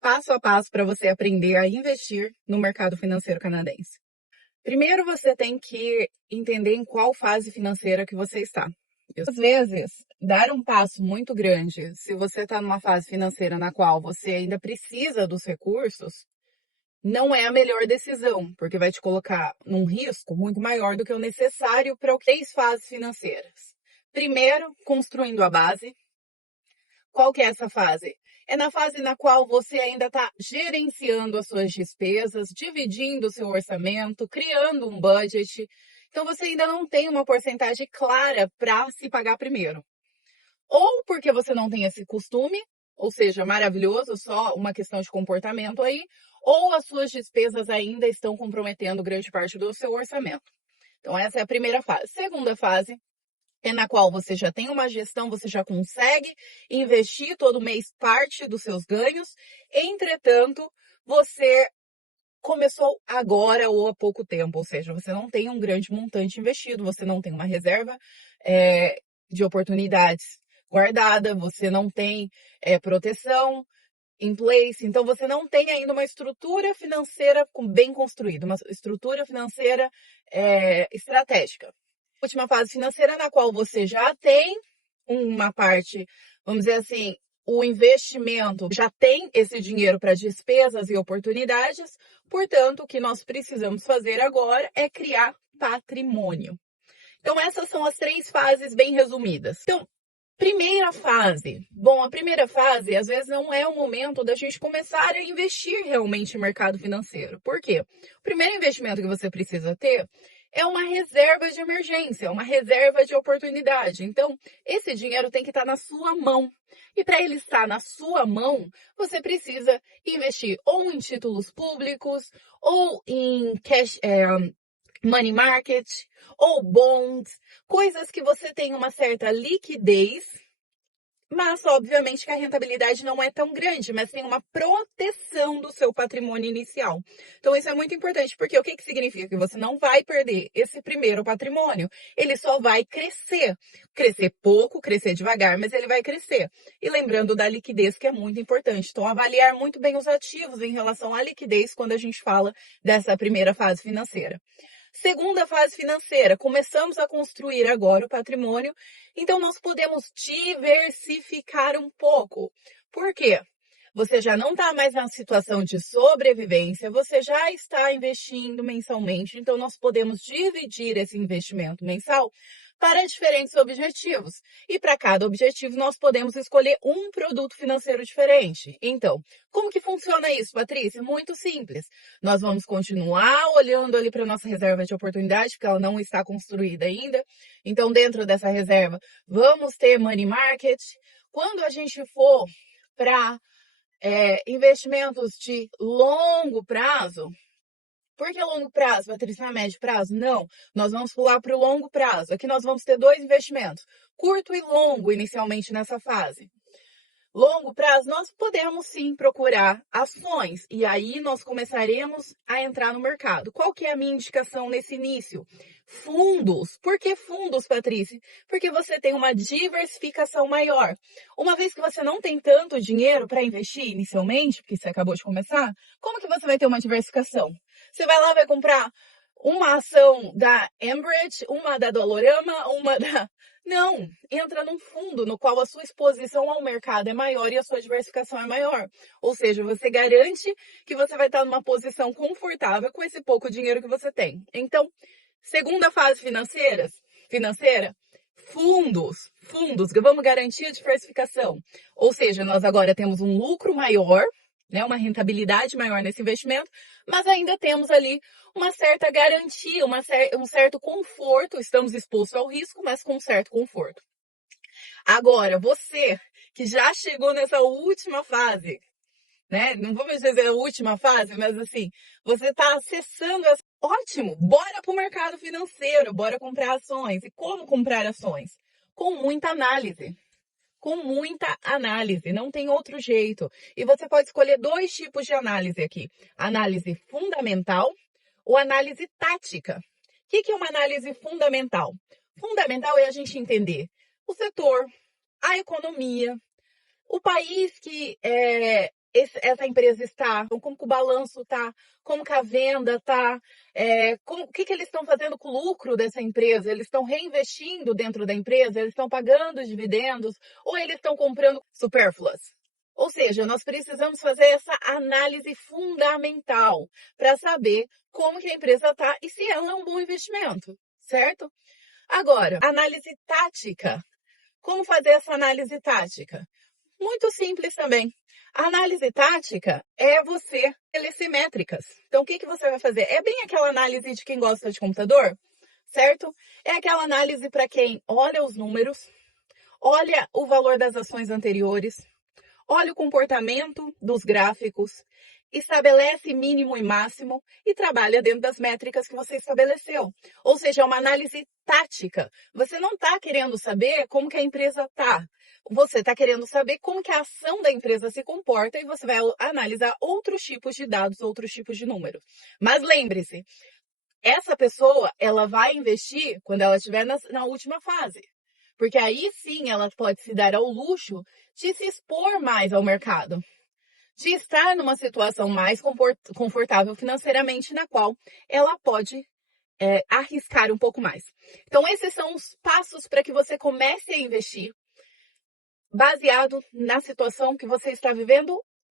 passo a passo para você aprender a investir no mercado financeiro canadense. Primeiro, você tem que entender em qual fase financeira que você está. Às vezes, dar um passo muito grande, se você está numa fase financeira na qual você ainda precisa dos recursos, não é a melhor decisão, porque vai te colocar num risco muito maior do que o necessário para três fases financeiras. Primeiro, construindo a base. Qual que é essa fase? É na fase na qual você ainda está gerenciando as suas despesas, dividindo o seu orçamento, criando um budget. Então, você ainda não tem uma porcentagem clara para se pagar primeiro. Ou porque você não tem esse costume, ou seja, maravilhoso, só uma questão de comportamento aí, ou as suas despesas ainda estão comprometendo grande parte do seu orçamento. Então, essa é a primeira fase. Segunda fase é na qual você já tem uma gestão, você já consegue investir todo mês parte dos seus ganhos. Entretanto, você começou agora ou há pouco tempo, ou seja, você não tem um grande montante investido, você não tem uma reserva de oportunidades guardada, você não tem proteção em place, então você não tem ainda uma estrutura financeira bem construída, uma estrutura financeira estratégica. Última fase financeira na qual você já tem uma parte, vamos dizer assim, o investimento já tem esse dinheiro para despesas e oportunidades, portanto, o que nós precisamos fazer agora é criar patrimônio. Então, essas são as três fases bem resumidas. Então, primeira fase. Bom, a primeira fase, às vezes, não é o momento da gente começar a investir realmente em mercado financeiro. Por quê? O primeiro investimento que você precisa ter é uma reserva de emergência, uma reserva de oportunidade. Então, esse dinheiro tem que estar na sua mão. E para ele estar na sua mão, você precisa investir ou em títulos públicos, ou em cash, money market, ou bonds, coisas que você tem uma certa liquidez, mas obviamente que a rentabilidade não é tão grande, mas tem uma proteção do seu patrimônio inicial. Então isso é muito importante, porque o que significa? Que você não vai perder esse primeiro patrimônio, ele só vai crescer. Crescer pouco, crescer devagar, mas ele vai crescer. E lembrando da liquidez, que é muito importante. Então avaliar muito bem os ativos em relação à liquidez quando a gente fala dessa primeira fase financeira. Segunda fase financeira, começamos a construir agora o patrimônio, então nós podemos diversificar um pouco. Por quê? Você já não está mais na situação de sobrevivência, você já está investindo mensalmente, então nós podemos dividir esse investimento mensal para diferentes objetivos. E para cada objetivo nós podemos escolher um produto financeiro diferente. Então, como que funciona isso, Patrícia? Muito simples. Nós vamos continuar olhando ali para a nossa reserva de oportunidade, porque ela não está construída ainda. Então, dentro dessa reserva, vamos ter money market. Quando a gente for para investimentos de longo prazo, por que longo prazo, Patrícia, não é médio prazo? Não, nós vamos pular para o longo prazo. Aqui nós vamos ter dois investimentos, curto e longo, inicialmente nessa fase. Longo prazo, nós podemos sim procurar ações e aí nós começaremos a entrar no mercado. Qual que é a minha indicação nesse início? Fundos. Por que fundos, Patrícia? Porque você tem uma diversificação maior. Uma vez que você não tem tanto dinheiro para investir inicialmente, porque você acabou de começar, como que você vai ter uma diversificação? Você vai lá, vai comprar uma ação da Enbridge, uma da Dolorama, uma da... Não, entra num fundo no qual a sua exposição ao mercado é maior e a sua diversificação é maior. Ou seja, você garante que você vai estar numa posição confortável com esse pouco dinheiro que você tem. Então, segunda fase financeira, fundos, vamos garantir a diversificação. Ou seja, nós agora temos um lucro maior, né, uma rentabilidade maior nesse investimento, mas ainda temos ali uma certa garantia, um certo conforto, estamos expostos ao risco, mas com um certo conforto. Agora, você que já chegou nessa última fase, né? Não vamos dizer a última fase, mas assim, você está acessando essa... Ótimo, bora para o mercado financeiro, bora comprar ações. E como comprar ações? Com muita análise. Com muita análise, não tem outro jeito. E você pode escolher dois tipos de análise aqui: análise fundamental ou análise tática. O que é uma análise fundamental? Fundamental é a gente entender o setor, a economia, o país que essa empresa está, como que o balanço está, como que a venda está, o que eles estão fazendo com o lucro dessa empresa, eles estão reinvestindo dentro da empresa, eles estão pagando dividendos, ou eles estão comprando supérfluas. Ou seja, nós precisamos fazer essa análise fundamental para saber como que a empresa está e se ela é um bom investimento, certo? Agora, análise tática. Como fazer essa análise tática? Muito simples também. A análise tática é você estabelecer métricas. Então, o que você vai fazer? É bem aquela análise de quem gosta de computador, certo? É aquela análise para quem olha os números, olha o valor das ações anteriores, olha o comportamento dos gráficos, estabelece mínimo e máximo e trabalha dentro das métricas que você estabeleceu. Ou seja, é uma análise tática. Você não está querendo saber como que a empresa está. Você está querendo saber como que a ação da empresa se comporta e você vai analisar outros tipos de dados, outros tipos de números. Mas lembre-se, essa pessoa, ela vai investir quando ela estiver na última fase. Porque aí sim ela pode se dar ao luxo de se expor mais ao mercado, de estar numa situação mais confortável financeiramente, na qual ela pode arriscar um pouco mais. Então, esses são os passos para que você comece a investir baseado na situação que você está vivendo